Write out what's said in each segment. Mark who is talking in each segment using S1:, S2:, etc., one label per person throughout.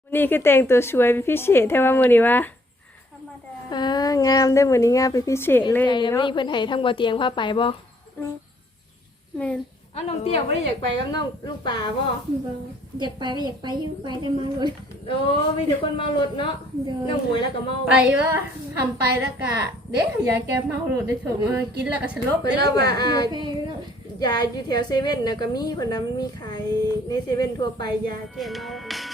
S1: นี่คือแต่งตัวสวยเป็นพิเศษแท้ว่ามื้อนี้ว่า
S2: ธรรมด
S1: งามได้มื้อนี้งามเป็นพิเศษเลยเนาะเพิ่นให้ทั้งบ่เตียงพาไปบ่
S2: นี่แม่น
S1: น้องเตี้ยบ่ได้อยากไปกับน้องลูกป่าบ่
S2: อยากไปก็อยากไปอยู่ไปได้มาเลย
S1: โอ้มีแต่คนเมารถเนาะน้องหมวยแล้วก็เมา
S3: ไปว่าทำไปแล้วก็เด็กยาแก้เมารถได้ถุงกินแล้วก็สลบไป
S1: แล้
S3: แล้ว ว
S1: ว่ายาอยู่แถวเซเว่นน่ะก็มีเพิ่นน่ะมันมีขายในเซเว่นทั่วไปยาแก้เมา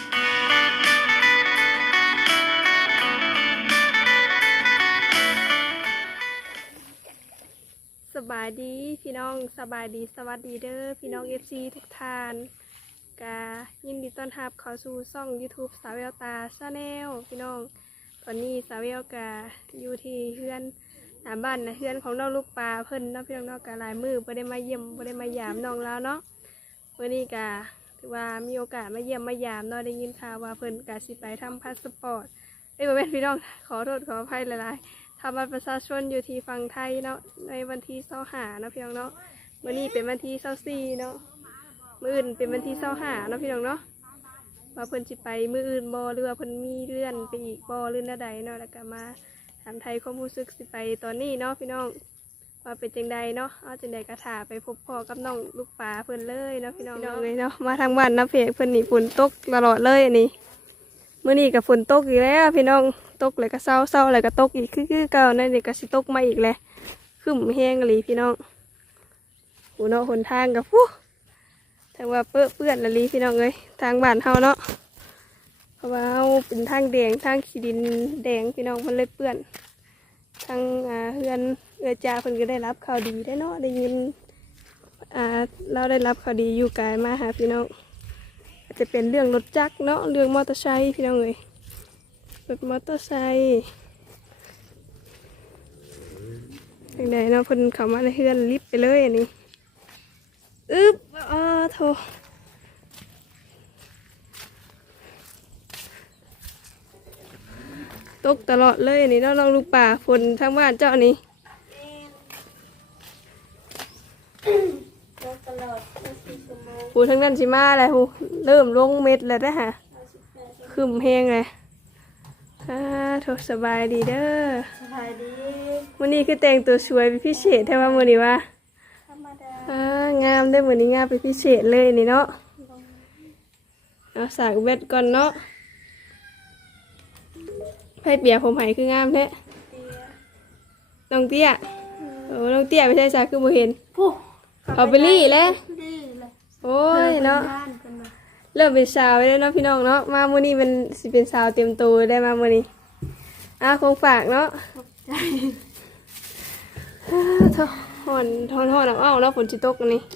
S1: สบายดีพี่น้องสบายดีสวัสดีเด้อพี่น้อง FC ทุกท่านกายินดีต้อนรับเข้าสู่ช่อง YouTube สาวแววตาชาแนลพี่น้องตอนนี้สาวแววกาอยู่ที่เฮือนหน้าบ้านนะเฮือนของน้องลูกปลาเพิ่นเนาะพี่น้องเนาะกาหลายมือบ่ได้มาเยี่ยมบ่ได้มายามน้องแล้วเนาะวันนี้กาถือว่ามีโอกาสมาเยี่ยมมายามเนาะได้ยินข่าวว่าเพิ่นกาสิไปทำพาสปอร์ตบ่แม่นพี่น้องขอโทษขออภัยหลายๆทำบัตรประชาชนอยู่ที่ฝั่งไทยเนาะในวันที่25เนาะพี่น้องเนาะวันนี้เป็นวันที่24เนาะมื้ออื่นเป็นวันที่25เนาะพี่น้องเนาะว่าเพิ่นสิไปมื้ออื่นบ่หรือว่าเพิ่นมีเลื่อนไปอีกบ่หรือแนวใดเนาะแล้วก็มาถามไทยความรู้สึกสิไปตอนนี้เนาะพี่น้องว่าเป็นจังใดเนาะเอาจังใดก็ถ่าไปพบพ่อกับน้องลูกปลาเพิ่นเลยเนาะพี่น้องเลยเนาะมาทางบ้านน้าเพกเพิ่นนี่ฝนตกตลอดเลยอันนี้มื้อนี้ก็ฝนตกอีกแล้วพี่น้องตกเลยก็เศร้าเลยก็ตกอีกคือเก่านั่นนี่ก็สิตกมาอีกแล้วขึ้นแห้งอีหลีพี่น้องหูเนาะหนทางกับทางว่าเปื้อนละลีพี่น้องเลยทางบ้านเฮาเนาะเพราะว่าเฮาเป็นทางแดงทางขี้ดินแดงพี่น้องมันเลยเปื้อนทางเฮือนจ่าเพิ่นก็ได้รับข่าวดีได้เนาะได้ยินเราได้รับข่าวดีอยู่ไกลมาหาพี่น้องอาจจะเป็นเรื่องรถจักรเนาะเรื่องมอเตอร์ไซค์พี่น้องเลยรถมอเตอร์ไซค์อย่างใดเนาะเพิ่นเข้ามาในเฮือนลิฟต์ไปเลยอันนี้โถตกตลอดเลยนี่น้องลูกป่าฝนทางบ้านเจ้านี่
S2: ตลอด24ชั่วโมง
S1: หูทางนั้นชิมาอะไรหูเริ่มลงเม็ดแล้วนะฮะขึ้นแห้งเลยโถสบายดีเด้อ
S2: สบายดี
S1: วันนี้คือแต่งตัวสวยเป็นพิเศษแท้ว่ามื้อนี้ว่า
S2: ธรรมดาง
S1: ามได้มื้อนี้งามเป็นพิเศษเลยนี่เนาะเอาสากเบ็ดก่อนเนาะไผ่เปียกผมไหคืองามแท้
S2: เตีย
S1: น้องเตี้ยโอ้น้องเตี้ยไม่ใช่สากคือบ่เห็น
S2: ผู้
S1: เขาไปรี่แล้ว
S2: ดีเลย
S1: โอ้ยเนาะ
S2: บ้านกันมา
S1: เริ่มเป็นสาวแล้วเนาะพี่น้องเนาะมามื้อนี้มันสิเป็นสาวเต็มตัวได้มามื้อนี้คงฝากเนาะ
S2: ใจ
S1: ท้อนเอาแล้วฝนสิตกอันนี้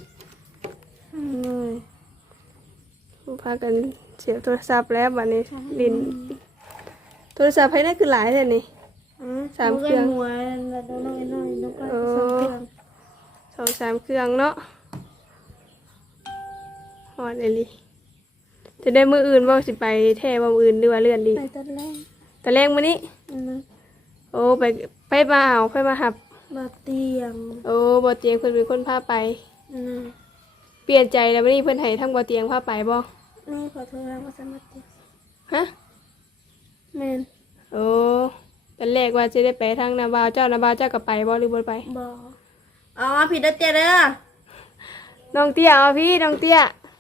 S1: พากันเสียบโทรศัพท์แล้วบัดนี้ลินโทรศัพท์ให้ได้คือหลายเลยนี่3 เครื่อง
S2: หัวแล้วน้อยนกก็
S1: 2-3 เครื่องเนาะฮอดเอลิจะได้มื้ออื่นบ่สิไปแท้บ่มื้ออื่นหรือว่าเลื่อนดี
S2: ไปตอนแรก
S1: แต่แรงมื้อนี้โอ้ไปมาเอาไปมาหับ
S2: บ่เตียง
S1: โอ้บ่เตียงเพิ่นเป็นคนพาไปเปลี่ยนใจแล้ววันนี้เพิ่นให้ทั้งบ่เตียงพาไปบ่
S2: นี่ขอโทษแล้วว่าสมัครเตียง
S1: ฮะ
S2: แม่น
S1: โอ้ตอนแรกว่าจะได้ไปทางนาบาวเจ้าก็ไปบ่หรือบ่ไป
S2: บ่
S3: อ๋อผิดแล้วเจ๊เด้อ
S1: น้องเตี้ยเอาพี่น้องเตี้ย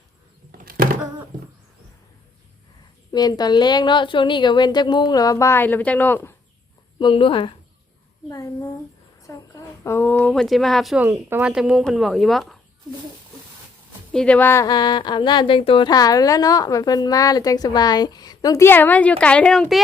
S1: เว้นตอนแรกเนาะช่วงนี้ก็เว้นจักมุ้งแล้วว่าบ่ายแล้วไปจักน้องมึงดูหะ
S2: บ่ายโมง29
S1: โอ้เพิ่นสิมารับช่วงประมาณจักมุ้งเพิ่นบอกอยู่บ่มีแต่ว่าอาบน้ำแต่งตัวถ่าแล้วเนาะแบบเพิ่นมาแล้วจังสบายน้องเตี้ยมันอยู่ไกลแท้น้องเตี้ย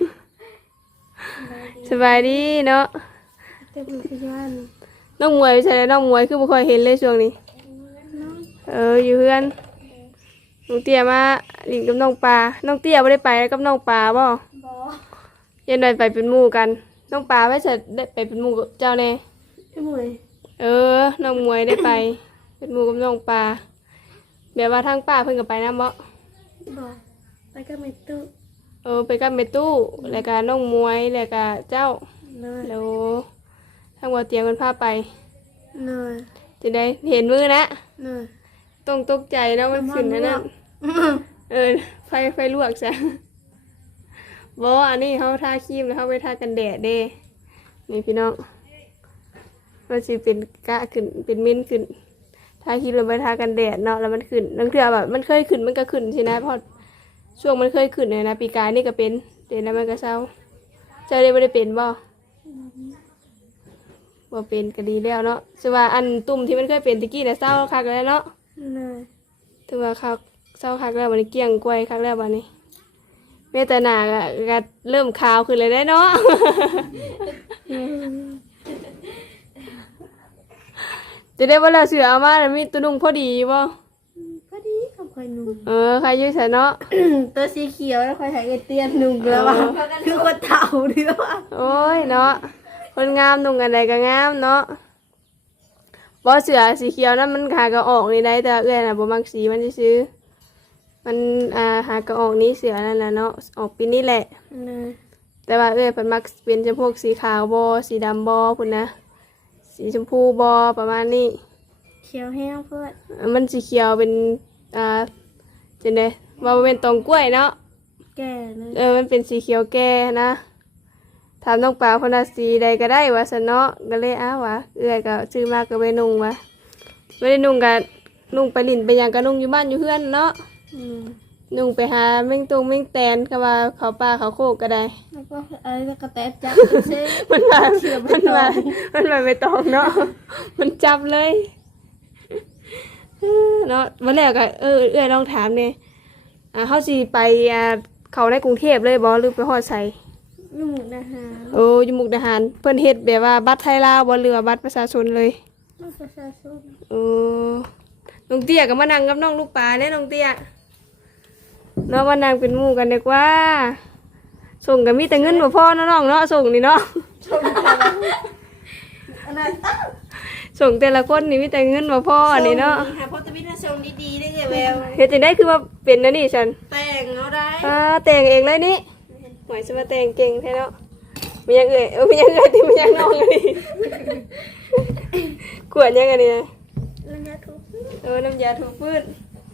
S1: สบายดีเนาะ
S2: เต็มที่บ้าน
S1: น้องมวยใช่แล้วน้องมวยคือบ่ค่อยเห็นเลยช่วงนี้อยู่เพื่อนน้องเตี้ยมาลิงกับน้องปลาน้องเตี้ยบ่ได้ไปกับน้องปลาบ่
S2: บ่
S1: ยันได้ไปเป็นหมู่กันน้องปลาไว้จะได้ไปเป็นหมู่กับเจ้าแน่
S2: พี่หมวย
S1: น้องมวยได้ไป เป็นหมู่กับน้องปลาแบบว่าทางป้าเพิ่นก็ไปนำบ่
S2: บ่ไปกับแม่ตู้
S1: ไปกับแม่ตู้แล้วก็น้องมวยแล้วก็เจ้า
S2: เลย
S1: แล้วทางบ่เตียงเพิ่นพาไป
S2: เลย
S1: จะได้เห็นมือนะ
S2: เลย
S1: ต้องตกใจเนาะมันขึ้นนั่นน่ะไฟลวกซะบ่อันนี้เขาทาครีมแล้วเขาไปทากันแดดเด้นี่พี่น้องมันสิเป็นกะขึ้นเป็นเม้นขึ้นทาครีมแล้วไปทากันแดดเนาะแล้วมันขึ้นบางเทื่อแบบมันเคยขึ้นมันก็ขึ้นสินะเพราะช่วงมันเคยขึ้นเลยนะปีกายนี่ก็เป็นเดี๋ยวนั้นมันก็เศร้าเจ้าได้บ่ได้เป็นบ่เป็นก็ดีแล้วเนาะแต่ว่าอันตุ่มที่มันเคยเป็นตะกี้น่ะเศร้าคักแล้วเนาะ
S2: เลย
S1: ถือว่าคักเศร้าคักแล้ววันนี้เกลี้ยงกล้วยคักแล้ววันนี้เมตตาหนาก็เริ่มขาวขึ้นเลยได้เนาะ จะได้ว่าเราเสือเอามาแล้วมีตัวนุ่งพอดีบ่
S2: ก็ดีคำคอยนุ่ม
S1: ใครอยุ่ใส่เนาะ
S3: ตัวสีเขียวแล้วคอยถ่ายไอเตียนหนุ่มแล้วว่าคือคนเฒ่าดีว่า
S1: โอ้ยเนาะคนงามนุ่งอะไรก็งามเนาะบ่เสือสีเขียวนั้นมันหากระออกนี่ได้แต่เอื้อยน่ะบ่มักสีมันซื้อๆมันหากระออกนี้เสือนั่นแหละเนาะออกปีนี้แหละ
S2: เลย
S1: แต่ว่าเอ้ยเพิ่นมักเป็นจำพวกสีขาวบ่สีดำบ่พุ่นนะสีชมพูบ่ประมาณนี้
S2: เขียวแห้งเพื่อน
S1: มันสีเขียวเป็นจังได๋ว่าบ่เป็นตองกล้วยเนาะ
S2: แก่เลย
S1: มันเป็นสีเขียวแก่นะถามน้องปลาเพนว่าสีใดก็ได้ว่าซั่นเนาะก็เลยว่าเอ้ยก็ซื้อมาก็ไปนุ่งว่าบ่ได้นุ่งก็นุ่งไปลิ้นไปหยังก็นุ่งอยู่บ้านอยู่เฮือนเนาะนุ่งไปหาแมงแมงแตนก็ว่าเขาป่าเขาโคกก็ได้
S2: แล้วก็อะไรกระแตจับเซ่
S1: มันมาไม่ต้องเนาะ มันจับเลยเนาะวันแรกก็เอ้ยลองถามเนี่ยเขาสิไปเขาในกรุงเทพเลยบ่หรือไปฮอดไส
S2: นุ่มนะฮะ
S1: โอ้อยู่มุกดาหารเพิ่นเฮ็ดแบบว่าบัตรไทยลาวบ่เหลือบัตรประชาชนเลย
S2: ลูกประชาชน
S1: โอ้น้องเตี้ยก็มานั่งกับน้องลูกปลาเนี่ยน้องเตี้ยเนาะมานั่งเป็นหมู่กันดีกว่าส่งก็มีแต่เงินบ่พอเนาะน้องเนาะส่งนี่เนาะ
S3: อันนั้นตั้ง
S1: ส่งแต่ละคนนี่มีแต่เงินมาพ่ออันนี้เนาะ
S3: หาพอตวิทย์ทรงดีๆได้ไงแวว
S1: เฮ็ดจังได้คือว่าเป็นนะนี่ฉัน
S3: แต่งเอาได้
S1: แต่งเองเลยนี่หมายจะมาแต่งเก่งแท้เนาะมียังมียังที่มียังน้องอันนี้ขวดยังอันนี้
S2: แล้วเนี่ยทุก
S1: น้ำยาถูพื้น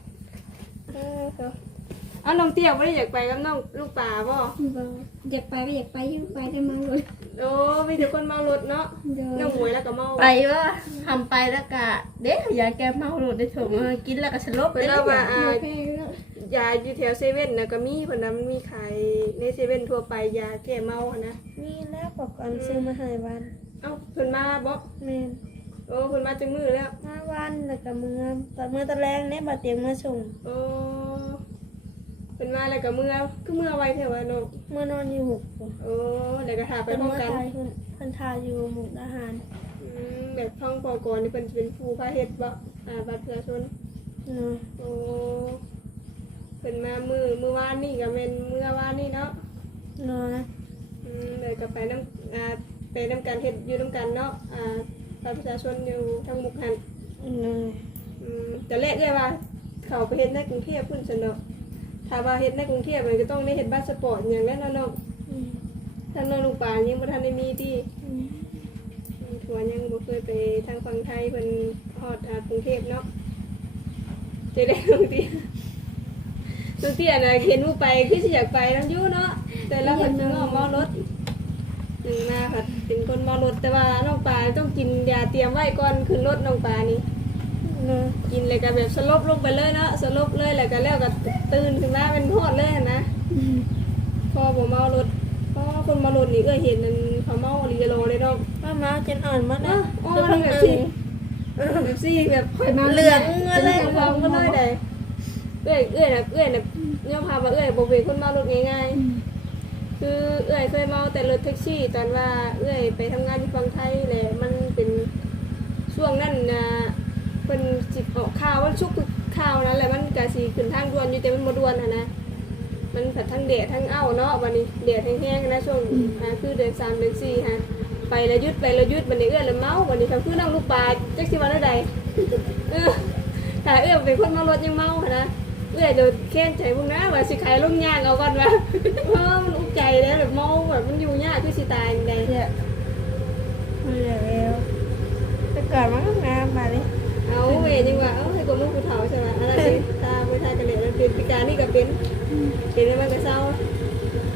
S1: เอาน้องเตี้ยบ่ได้อยากไปกับน้องลูกป่าบ่
S2: อยากไปก็อยากไปยุ่งไปได้มั้งเลย
S1: โอ้มีแต่คนเมารถเนาะน้องหมวยแล้วก็เมา
S3: ไปว่าทำไปแล้วก็เด็กยาแก้เมารถได้ถงกินแล้วก็สลบ
S1: เวลาว่ายาอยู่แถวเซเว่นนะก็มีเพิ่นน่ะมันมีขายในเซเว่นทั่วไปยาแก้เมานะ
S2: นี่แล้วบอกก่อนซื้อมาให้วัน
S1: เอ้าเพิ่นมาบ่
S2: แม่น
S1: โอ้เพิ่นมาจังมือแล้ว
S2: มาวันแล้วก็เมื่อตอนเมื่อตอนแรกเนี่ยบาดเตียงมาส่ง
S1: โอ้เพิ่นมาแล้วก็มือคือมือไวแท้ว่าเนาะ
S2: เมื่อนอนอยู่หุบ
S1: โอ้แล้วก็ถาไป
S2: เป็น
S1: พร้อม
S2: เมื่อ
S1: กัน
S2: ทายเพิ่นทาอยู่หมู่ทหาร
S1: แบบท่องปอก่อนนี่เพิ่นสิเป็นผู้พาเฮ็ดบ่บัตรประชาชน
S2: เนาะ
S1: โอ้เพิ่นมามือวานนี่ก็แม่นมื้อวานนี่เนาะ
S2: เนาะ
S1: แล้วก็ไปนำไปนำกันเฮ็ดอยู่นำกันเนาะบัตรประชาชนอยู่ทางมุกหัน
S2: เนาะ
S1: แต่แรกเลยว่าเขาไปเฮ็ดในกรุงเทพพุ่นซั่นเนาะถ้าว่าเฮ็ดในกรุงเทพมันก็ต้องได้เฮ็ดพาสปอร์ตอย่างนั้นเนาะทางน้องลูกปลายังบ่ทันได้มีที่ทัวยังบ่เคยไปทางฝั่งไทยเพิ่นฮอดกรุงเทพเนาะจะได้น้องเตี้ยน้องเตี้ยน่ะเห็นผู้ไปคือสิอยากไปนำอยู่เนาะแต่ละคนจะงอมอรถมาค่ะเป็นคนมอรถแต่ว่าน้องปลาต้องกินยาเตรียมไว้ก่อนขึ้นรถน้องปลานี่
S2: เนาะ
S1: กินเลยก็แบบสลบลงไปเลยเนาะสลบเลยแล้วก็ตื่นขึ้นมาเป็นโทษเลยนะพอผมเมารถพอคนเมารถนี่ก็เห็นนั่นเขาเมาลีโลเลยเนาะ
S2: ว่ามาจนอ่อนมา
S1: เนาะ
S2: นะ
S1: โอ้ยแบบซี่แบบข่อยมา
S2: เหลืองอะไร
S1: ลองก็เลยได้เอื้อยนะเนี่ยพามาเอื้อยบ่เป็นคนเมารถง่ายๆคือเอื้อยเคยเมาแต่รถแท็กซี่ตอนว่าเอื้อยไปทำงานที่ฝั่งไทยแหละมันเป็นช่วงนั้นนะเป็นจิตออกข่าวว่าชุกข่าวนั้นแหละมันกะสีขึ้นทางด่วนอยู่แต่มันบ่ด่วนนะมันผัดทั้งแดดทั้งเอ้าเนาะวันนี้แดดแห้งๆนะช่วงคือเดือน3เดือน4ฮะไปแล้วยุดวันนี้เอื้อแล้วเมาวันนี้เขาคือนั่งลูกปลาจักสิว่าได้ใดแต่เอื้อเป็นคนเมารถยังเมานะเอื้อโดนแค้นใจพวกนั้นว่าสิขายลงย่างเอาก่อนว่ามันอุกใจแล้วแบบเมาแบบมันอยู่ยากคือสิตายจังได๋
S2: เนี่ยมันเหลือแล้วแต่ก่อนมันก็งามมาเลย
S1: เอาเวยังว่าเอาให้กลมลูกภูเขาใช่ไหมอะไรที่ตาไม่ทายกันเลยมันเป็นพิการนี่ก็เป็นได้มันก็เศร้าแต่ผู้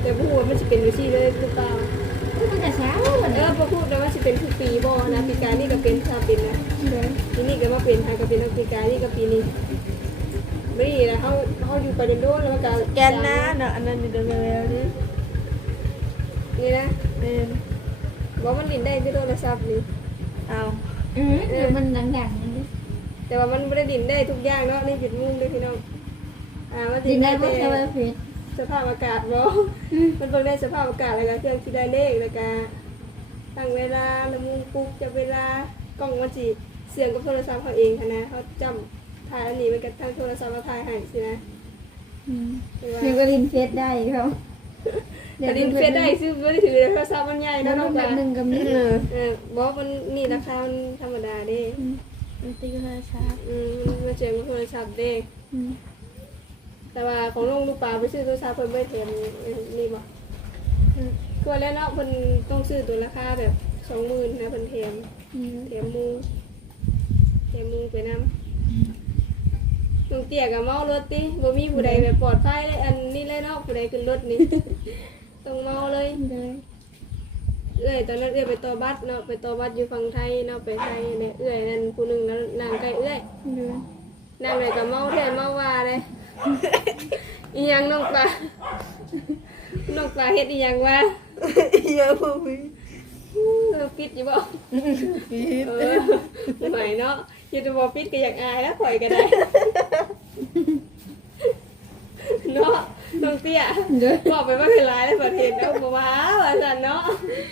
S1: มันสิเป็นวิธีเลยหรือเปล่า
S3: มันจะเช้าวัน
S1: เอ
S3: นี้
S1: อบ่พูดนะว่าสิเป็นทุกปีบ่นะปีกายนี่ก็เป็นชาเป็นนะ
S3: เลย
S1: ปีนี้ก็มาเป็นไทยก็เป็นทั้งปีกายนี่ก็ปีนี้ไม่ดีนะเขาอยู่ไปโดนๆแล้วมันก็
S2: แกนหน้าเนาะอันนั้นนี่เร็วๆนี่
S1: นี่นะ
S2: เป็น
S1: บอกมันดินได้ที่โทรศัพท์นี่
S2: เอา
S3: เดี๋ยวมันดังๆนี่
S1: แต่ว่ามันไม่ได้ดินได้ทุกอย่างเนาะนี่จุดมุ่งด้วยพี่น้องมัน
S3: ดินได้
S1: แต่
S3: บ่ใช่ว่าเพชร
S1: สภาพอากาศบ่มันเบิ่งได้สภาพอากาศแล้วก็เครื่องคิดได้เลขแล้วก็ตั้งเวลาแล้วมุงปลุกจับเวลากล้องมันสิเสียงกับโทรศัพท์เขาเองค่ะนะเขาจำถ่ายอันนี้มันก็ทั้งโทรศัพท์มาถ่ายให้สินะคือว่า
S3: เดี๋ยวก็ดินเพชรได้เขา
S1: แต่ดินเฟซได้ซื้อไม่ได้ถือโทรศัพท์มันใหญ่
S3: แล้
S1: นะ
S3: ว
S1: น้อง
S3: แบ
S1: ปลา
S3: บหนึ่งกับนี้
S1: บอกมันนี่ราคามันธรรมดาเด้
S2: มันตีก็ได้ช้า
S1: มันเจ๋งกว่าโทรศัพท์เด้แต่ว่าของลุงลูกปลาไปซื้อโทรศัพท์เพิ่นไม่แถมนี่บ่กลัวแล้วเนาะเพิ่นต้องซื้อตัวราคาแบบ20,000นะเพิ่นแถมมูไปนำลุงเตี้ยกับเมารถติบ่มีผู้ใดแบบปลอดภัยเลยอันนี้เลยเนาะผู้ใดขึ้นรถนี่ ต้องเมาเลยตอนนั้นไปต่อบัสเนาะไปต่อบัสอยู่ฝั่งไทยเนาะไปไทยเนี่ยนั่นผู้หนึงแล้วนางใกล้นางเลยกับเมาแท้เมาว่าเลยอีหยังน้องปลาเฮ็ดอีหยังวะ
S2: เยอะพูด
S1: ปิดอยู่บ่ไหวเนาะอยู่ตัวบ่ปิดก็อยากอายแล้วข่อยก็ได้เนาะน้องเตี้ยบอกไปว่าเป็นไรแล้วประเทศแล้วบ่ว้าว่าซั่นเนาะ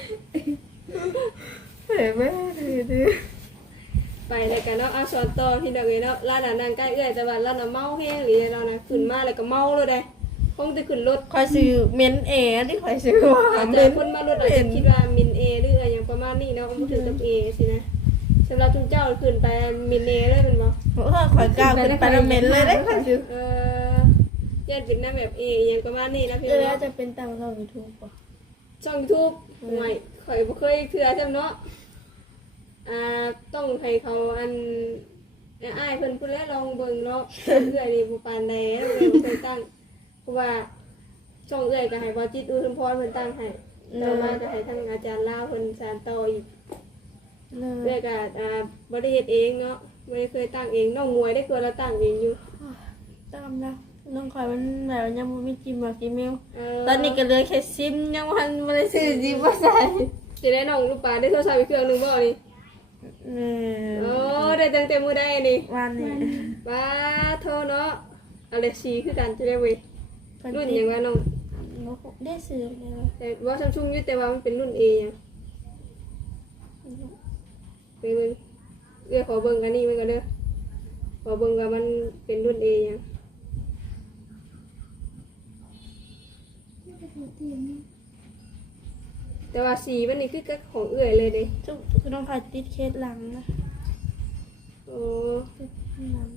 S2: เฮ้ยแม่ดื้อ
S1: ไปเลยกันเนาะสอนต่อที่เด็กเนาะร้านนางใกล้แต่ว่าร้านเมาแห้งหรือเรานะขึ้นมาแล้วก็เมาเลยได้คงจะขึ้นรถ
S2: คอยซื้อเมนเอที่คอยซื้อว่า
S1: อาจ
S2: เม
S1: จะ
S2: น
S1: คนมารถอาจจะคิดว่ามินเอหรืออะไรอย่างประมาณนี้เนาะก็ถือกับเอสินะสำหรับจุนเจ้าขึ้นไปมินเอเลยเป็นบ่
S2: เพราะว่าคอยก้าวขึ้นไปแล้วเมนเลยได้คอยซื้อ
S1: ญาติเป็นหน้าแบบเออย่างประมาณนี้นะพี่
S2: เดี๋ยว
S1: เนาะ
S2: จะเป็นตามเรายูทูบป่ะ
S1: ช่อง YouTube ห่วยข่อยบ่เคยเทื่อจำเนาะต้องให้เขาอันอ้ายเพิ่นพูดแล้วลองเบิ่งเนาะเอื้อยนี่บ่ปานใดแล้วเพิ่นเคยตั้งเพราะว่าช่องเอื้อยก็ให้บ่จิตอุทุมพรเพิ่นตั้งให้ต่อมาก็ให้ทางอาจารย์ลาวเพิ่นสานต่ออีกเอื้อยก็บ่ได้เฮ็ดเองเนาะบ่ได้เคยตั้งเองน้องมวยได้เคยเราตั้งเองอยู่
S2: ตามนะน้องคอยมันแบบยังไม่จิ้มแบบกิมเมล
S1: เ
S2: ตอนนี้ก็เหลือแค่ซิมยังมันไม่ได้ซื้อซิมมาใส่
S1: สิได้น้องลูกปลาได้โทรศัพท์อีกเครื่องหนึงบ่นี่ โอ้ได้ตั้งแต่มื้อใดนี่
S2: วันนี้
S1: ป้าโทเนาะอะไรสีคือกันจะได้เว้ยรุ่นอย่างว่าน้อง
S2: ได้ซื้อเลย
S1: แต่ว่าซัมซุงอยู่แต่ว่ามันเป็นรุ่น A อ่ะไปเบิ่งขอเบิ่งอันนี้มันก็เด้อขอเบิ่งว่ามันเป็นรุ่น A อ่ะแต่ว่าสีมันนี่คือกับของเอื้อยเลยเด้
S2: จุ๊คือน้องคอยติดเคสหลังนะ
S1: โอ้
S2: ติดหลัง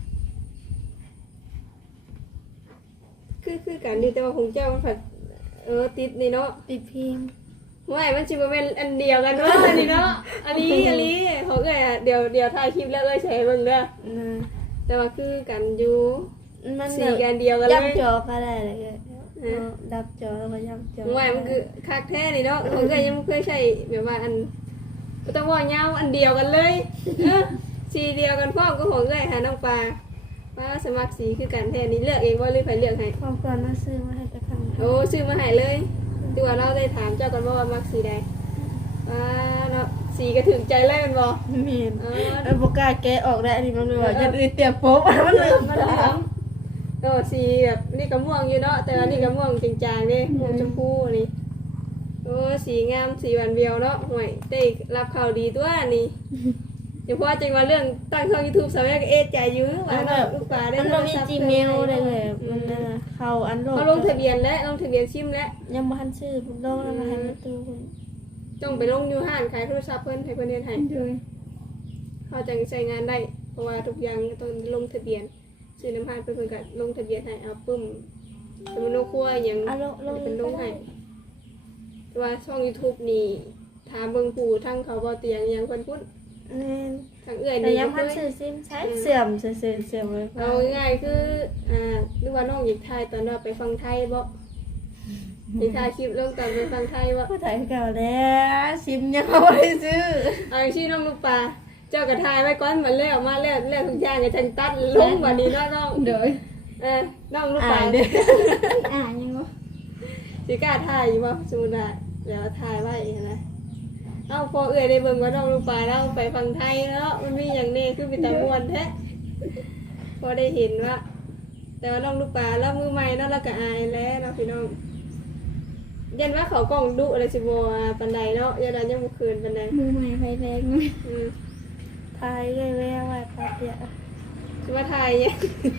S1: คือกันอยู่แต่ว่าของเจ้ามันผัดติดนี่เนาะ
S2: ติดพิมพ์
S1: ไม่มันจิบ่แม่นอันเดียวกันเนาะอันนี้เนาะอันนี้ของเอื้อยอ่ะเดี๋ยวถ่ายคลิปแล้วเอ้ยแชร์เบิ่งเด้อ
S2: นะ
S1: แต่ว่าคือกันอยู่
S2: มัน
S1: สีกันเดียวกันเล
S2: ยับ
S1: ย
S2: จอก็ได้เลยดับจอแล้วก็ยับจอ
S1: ว่ามันคือคักแท้นี่เนาะของเอ้ยยังไม่เคยใช้แบบว่าอันบ่ต้องว่าเงาอันเดียวกันเลยสีเดียวกันพร้อมก็ของเอ้ยหาน้องปลาว่าสมัครสีคือกันแท้นี่เลือกเองว่าหรือไผเลือกให้
S2: ความก่อนน่าซื้อมาให้ตะครั้ง
S1: โอ้ซื้อมาให้เลยตัวเราได้ถามเจ้ากันว่ามักสีใดว่าเนาะสีก็ถึงใจเลยมันบ่
S2: มีน
S1: เออ
S2: โบกล้าแกะออกได้อันนี้มันเลยว่ายันอื่นเตรียมโป๊ะมันเลย
S1: มันเหลืองสีแบบนี่ก็ม่วงอยู่เนาะแต่ว่านี่ก็ม่วงจางๆนี่ม่วงชมพูนี่โอ้สีงามสีหวานเวียวเนาะห่วยได้รับข่าวดีตัวนี่เฉพาะจังว่าเรื่องตั้งช่อง YouTube สาวแม่ก็เอะใจอยู่ว่าลูกปลาได้
S2: มันมีจีเมลได้เลยมันเขาอันโหลด
S1: เขาลงทะเบียนแล้วลงทะเบียนซิมแล้ว
S2: ยังบ้านชื่อผมลงแล้วมาให้ประตูคุณ
S1: ต้องไปลงอยู่ห้านขายโทรศัพท์เพิ่นให้เพิ่นเฮ็ดให้เขาจังใช้งานได้เพราะว่าทุกอย่างต้องลงทะเบียนซื้อน้ำห้านเพิ่นก็ลงทะเบียนให้เอาปึ้มสมุนครัวหยัง
S2: ลง
S1: เป็นลงให้แต่ว่าช่อง YouTube นี่ถามเบิ่งผู้ทั้งเขาบ่เตียงหยังเพิ่นพูด
S2: นี่
S1: ทางเอื้อย
S2: แต่
S1: นี่
S2: ยัง
S1: เค
S2: พัน
S1: ย
S2: ชื่อซิมใช้เสื่อมเสื่อมเลย
S1: เอาง่ายๆคือหรือว่าน้องอยากทายตอนว่าไปฟังไทยบ่ที่ถ่ายคลิปลงตอนเป็นฟังไทยว่า
S2: ผู้ถ่ายเก่าแล้วซิมยังเอาไว้ซื้อ
S1: เอาชื่อน้องลูกปลาเจ้ากระทายไว้ก่อนมาแล้วมาแล้วทุกอย่างกับจังตัดลงวันนี้เนาะน้อง
S3: เดี๋ยว
S1: น้องลูกปลา
S3: อ่านยังวะ
S1: สิกล้าถ่ายอยู่บ่สมมุติว่าแล้วถ่ายไว้นะเอ้าพอเอื้อยได้เบิ่งว่าน้องลูกปลาเล่าไปฟังไทยแล้วมันมีอย่างนี้คือเป็นตะมวนแท้พอได้เห็นว่าแต่ว่าน้องลูกปลาเล่ามือใหม่เนาะแล้วก็อายแล้วเนาะพี่น้องยันว่าเขากล้องดุอะไรสิบ่ปานใดเนาะยันว่ายังบ่คืนปานใด
S3: มือใหม่ไฟแรงไหม
S1: อืม
S2: ถ่ายเลยแววไว้ปะเดียว
S1: สิมาถ่ายเนี่ย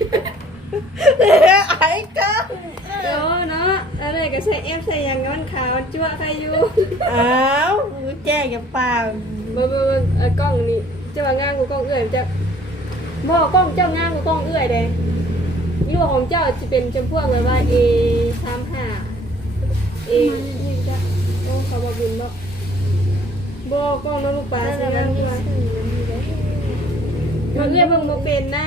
S2: ไอ้ก้า
S1: เดี๋ยวเนาะอะไรก็ใช้แอปใส่หยังเงินขาวจั่วใครอยู่
S2: อ้าวกูแจ้งกับป่า
S1: เบิ่งกล้องนี่จะว่างามกว่ากล้องเอื้อยจะบ่กล้องเจ้างามกว่ากล้องเอื้อยเด้ยี่ห้อของเจ้าจะเป็นจำพวกแบบว่า A35 A นี่จ้ะโอ้เขาบ่บินบ่บ่กล้องน้องลูกปลา
S2: แล้ว
S1: สิ
S2: มั
S1: งาน ม
S2: มี
S1: นี่ว่า
S2: สื่อมันมีได้
S1: มันเรียกเบิ่งบ่เป็นหน้า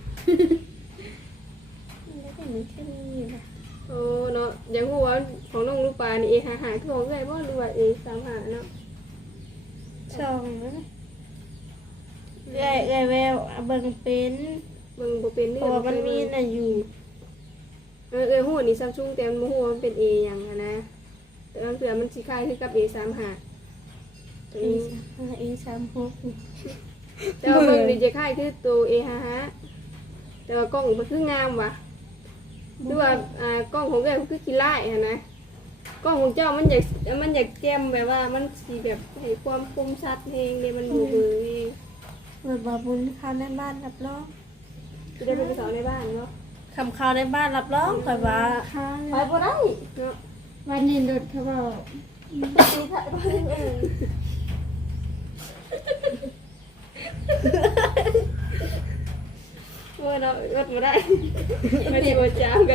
S2: มันแค่นี้นะ
S1: โอ้เนาะอย่างฮู้ว่าของน้องลูกปลานี่ A55 คือของเอื้อยบ่หรือว่า A35 เนาะ
S2: ช่องนั้นแววเบิ่งเป็น
S1: เบิ่งบ่เป็น
S2: เพ
S1: เรื่
S2: ราะ
S1: อง
S2: ว่ามันมีน่ะอยู่
S1: ฮู้นี่ Samsung แต่มันบ่ฮู้ว่ามันเป็น A หยังอะนะแต่บางเทื่อมันสิคล้ายคือกับ A35 ตัวนี้
S2: A36
S1: แต่ว่าเบิ่งนี่จะคล้ายคือตัว A55 แต่ว่ากล้องมันคืองามว่ะหรือว่ากล้องของแกมันคือขี้ร้ายอะนะกล้องของเจ้ามันอยากแจ่มแบบว่ามันสิแบบให้ความคมชัดเองเนี่ยมันบ่เบิ่งเอง
S2: เปิดบาบุญเข้าในบ้านรับรอง
S1: สิได้ไปสอนในบ้านเนาะ
S2: คำเข้าในบ้านรับรองข่อยว่า
S3: ค้า
S1: ไปบ่ได้เนาะ
S3: วันนี้รถเขาบอก
S1: สิถ่ายบ่ได้เมื่อเราวัดมาได้ไม่ได้บจามกัน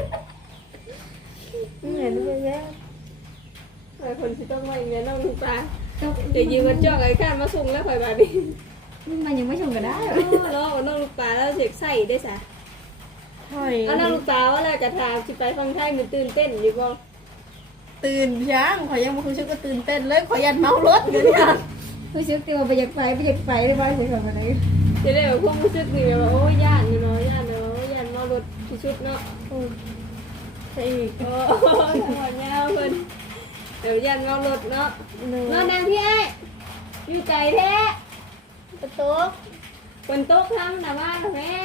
S2: เหมือนไปแล้ว
S1: หลายคนที่ต้องมาอย่างนี้น้องลูกปลาเดี๋ยวยืมมาจ้องไอ้ข้ามาส่งแล้วคอยบาดนี้
S3: มันยังไม่ชมกันได้
S1: น้องน้องลูกปลาแล้วเสกใส่ได้สะ
S2: ข่อย
S1: เอาน้องลูกปลาว่าอะไรกระทามสิไปฟังไทยมันตื่นเต้นอยู่บ่
S2: ตื่นช้างข่อยยังบ่รู้สึกว่าตื่นเต้นเลยข่อยยันเมารถเดี๋ยวนี้
S3: ผู้ซื้อตัวไปอยากไปได้บ้างสิครับอะไร
S1: จะได้แบบพวกรู้สึกนี่แบบว่าโอ้ยย่านนี่เนาะย่านเนาะย่านมารถที่ชุดเนาะ
S2: ใช่อีก
S1: โอ้ยหัวยาวเพิ่นเดี๋ยวย่านมารถเนาะ
S2: หนึ่ง
S1: นอนนางพี่ไอ้อยู่ไกลแท้
S2: ประตู
S1: คนโต๊ะข้างหน้าบ้านแม่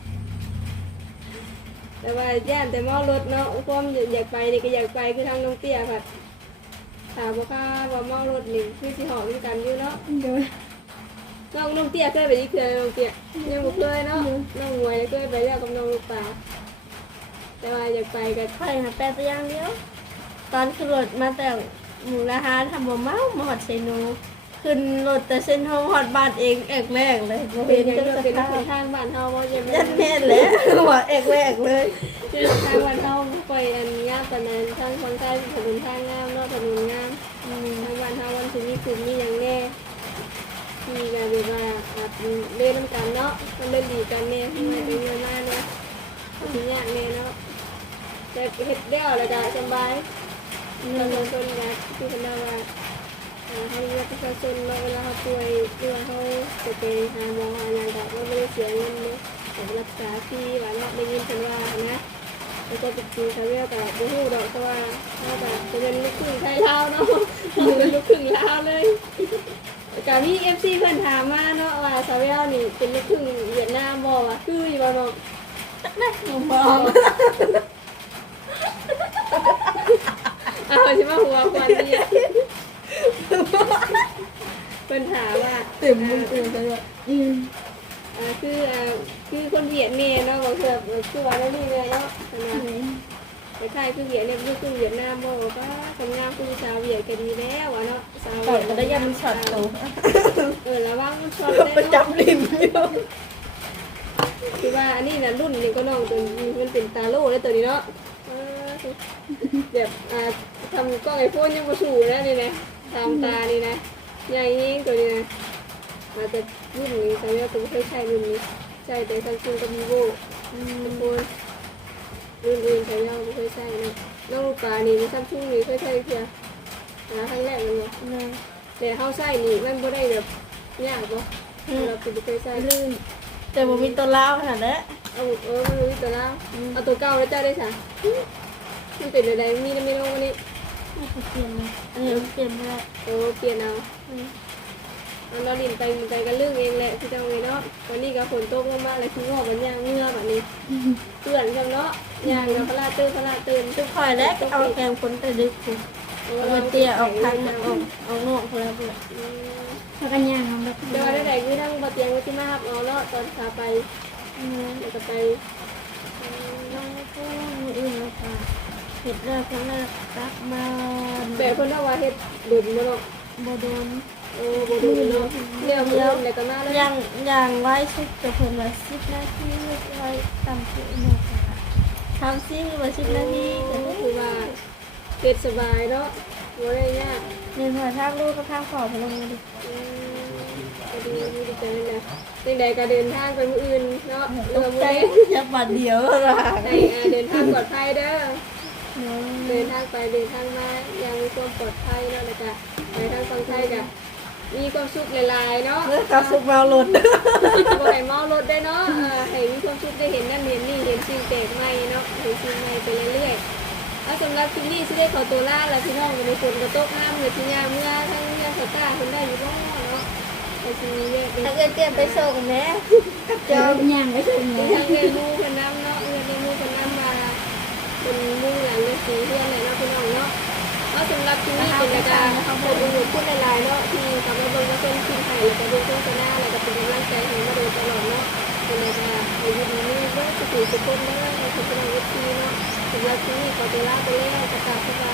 S1: แต่ว่าย่านแต่มอรถเนาะความอยากไปนี่ก็อยากไปคือทางน้องเตี้ยค่ะถามว่าข้าว่ามอรถนี่คือสิหอมกันอยู่เนาะ
S3: เดี๋ยว
S1: น้องเตี้ยเคยไปที่เขื่อนน้องเตี้ยยังบ่เคยเนาะน้องมวยเคยไปแล้วกับน้องลูกปลาแต่ว่าอยากไปกัน
S2: ข่อยหาแปลตัวอย่างเดียว ตอนขึ้นรถมาแต่หมู่ละหาทำบ่เมามาหอดเซโนขึ้นรถแต่เส้นห้องหอดบ้านเองเอกแรกเลยบ่
S1: เป็
S2: เห็
S1: น
S2: น
S1: ยัง
S2: จัง
S1: เป็น
S2: สภา
S1: คน
S2: พ
S1: ทางบ้านเฮาบ่ยัง
S2: ยันแม่นแหล้วว่าเอกแรกเลย
S1: เป็นทางบ้านเฮาไปอันงามปานนั้นทางฝั่งใต้ถนนทางงามเนาะถนนงามทางบ้านเฮาวันสิมีกลุ่มมีหยังแน่ ที่ก็แบบว่าอาจเล่นน้ำกันเนาะมันเล่นดีกันเนี่ยทำไมเป็นเงินมาเนี่ยทียากเนี่ยเนาะแต่เฮ็ดได้อะไรกันสบายประชาชนนะที่เป็นว่าให้เงินประชาชนเนาะเวลาเขาป่วยหรือว่าเขาจะไปหาหมอหาอย่างแบบว่าไม่ได้เสียเงินเนาะแต่รักษาฟรีว่าเนาะได้ยินกันว่านะแล้วก็เป็นจริงเขาเรียกแบบบูฮู้ดอกเพราะว่าถ้าแบบจะเป็นลูกครึ่งไทยลาวเนาะเป็นลูกครึ่งลาวเลย กับพี่เอฟซีเพื่อนถามมาเนาะว่าซาเวลนี่เป็นลูกครึ่งเวียดนามบ่วะคืออยู่บ่เนาะ
S2: หนูบอก
S1: อ้าวสิมาหัวควันนี่เพิ่นถามว่า
S2: เต็มมือเต็มเลยว่า
S1: คือคนเวียดเน่เนาะบ่คือว่าแล้วนี่เลยเนาะนะคล้ายๆคือเวียดเนี่ยลูกครึ่งเวียดนามบ่ก็ทำงานคือชาวเวียดก็ดีแล้วอะเนาะชาว
S2: ข่อยก็ได้ยันช็อตตัว
S1: ระวังมันช็อตได้
S2: ประ
S1: เนาะ
S2: จำริมอยู่
S1: คือว่าอันนี้นะรุ่นนี้ก็น้องตัวนี้มันเป็นตาโล่แล้วตัวนี้เนาะแบบทำกล้องไอโฟนยังมาสู่แล้วนี่นะทำตานี่นะใหญ่ยิ่งตัวนี้นะอาจจะรุ่นนี้แต่ว่าตัวไม่เคยใช้รุ่นนี้ใช่แต่ซัมซุงกับวีโว่โฟนรุ่นอื่นแต่ยังไม่เคยใช้นะน้องลูกปลานี่ซัมซุงนี่เคยใช้เพียครั้งแรกเลยเนาะ
S2: แม่
S1: แต่เฮาใช้นี่มันบ่ได้แบบยากบ่เราคือบ่เคยใช้
S2: ลื่นแต่บ่มีตัวลาวหั่นแหละ
S1: เอามันรู้ตัวแล้วเอาตัวเก่าแล้วจ้าได้ซะมันเป็นอะไรมีน้ำไม่ลงวันนี้
S2: ไม่เปลี่ยนเลยอันนี้เปลี่ยนไม่ได้
S1: โอ้เปลี่ยนเอาเราดินไปมันไปกันเรื่องเองแหละที่เจ้าเองเนาะวันนี้ก็ฝนตกมากๆเลยคืองอกมันยางเงือแบบนี้เปื่อนกันเนาะยางกับพลาตื่น
S2: ทุกคอยแล้วเอาแกงคนแต่ดึกกูเอามาเตี้ยออกทางเอานอกคนละเพื่อถ้ากันย่างเอาแบบ
S1: เดี๋ยวได้ไหนคือทั้งบะเตียงไว้ที่มาครับเอาเนาะตอนขาไปเดี๋ยวก็ไป
S2: น้องก็มืออื่นแล้วค่ะเห็ดแล้วครั้งแรกกลับมา
S1: แบบคนเอาว่าเฮ็ดดุมเนาะ
S2: บโดน
S1: โอ้บ่ดุมเนาะเรียกเพิ่นแล้วก็มาเลย
S2: อย่างไว้ชุดจะเพิ่มมา10 นาทีไว้ตามที่หนูค่ะทำซิมา10 นาทีก็
S1: ก็คือว่าเฮ็ดสบายเนาะบ่ได้ยาก
S2: เนี่ยหัวทางลูกกับทางขอไปลงมาดิ
S1: ก็ดีดีใจเลยตั้งแต่ก็เดินทางไปมื้ออื่นเนาะ
S2: ตกใจจะบัดเดียวละ
S1: ให้เดินทางปลอดภัยเด้อเดินทางไปเดินทางมายังมีความปลอดภัยเนาะแล้วก็ไปทางฝั่งไทยก็มีความสุขหลายๆเนาะ
S2: กับสุกเมาหลุด
S1: บ่ให้เมารถได้เนาะให้มีความสุขได้เห็นนั่นเห็นนี่เห็นสิ่งแปลกใหม่เนาะเห็นสิ่งใหม่ไปเรื่อยๆเอาสำหรับคลิปนี้สิได้ขอตัวลาแล้วพี่น้องในฝนก็ตกน้ำเมื่อที่ยามเมื่อทั้งเมื่อสตาคนได้อยู่บ่เนาะไปสิเรียก
S2: ถ้าเกิดเตรียมไปส่งแม่
S3: เจ้าย่างไว้ถึง
S1: เป็
S3: แล้
S1: น
S3: ว
S1: ทางเรียนรู้คนน้ำเนาะเรียนรู้คนน้ำมาเป็นมุ่งหลังเรื่องสีเพื่อนเลยเนาะพี่น้องเนาะก็สำหรับที่นี่เป็นอาจารย์เขาพูดพูดหลายๆเนาะที่ทำให้เบิ่งว่าเส้นขึ้นไข่แล้วก็ดูเส้นหน้าแล้วก็เป็นกำลังใจให้มาโดยตลอดเนาะเป็นอาจารย์ในยุคนี้เรื่องสติสุขคนเนาะในทุกๆเรื่องที่เนาะสำหรับที่นี่ขอตัวลาไปแล้วจะกลับสบาย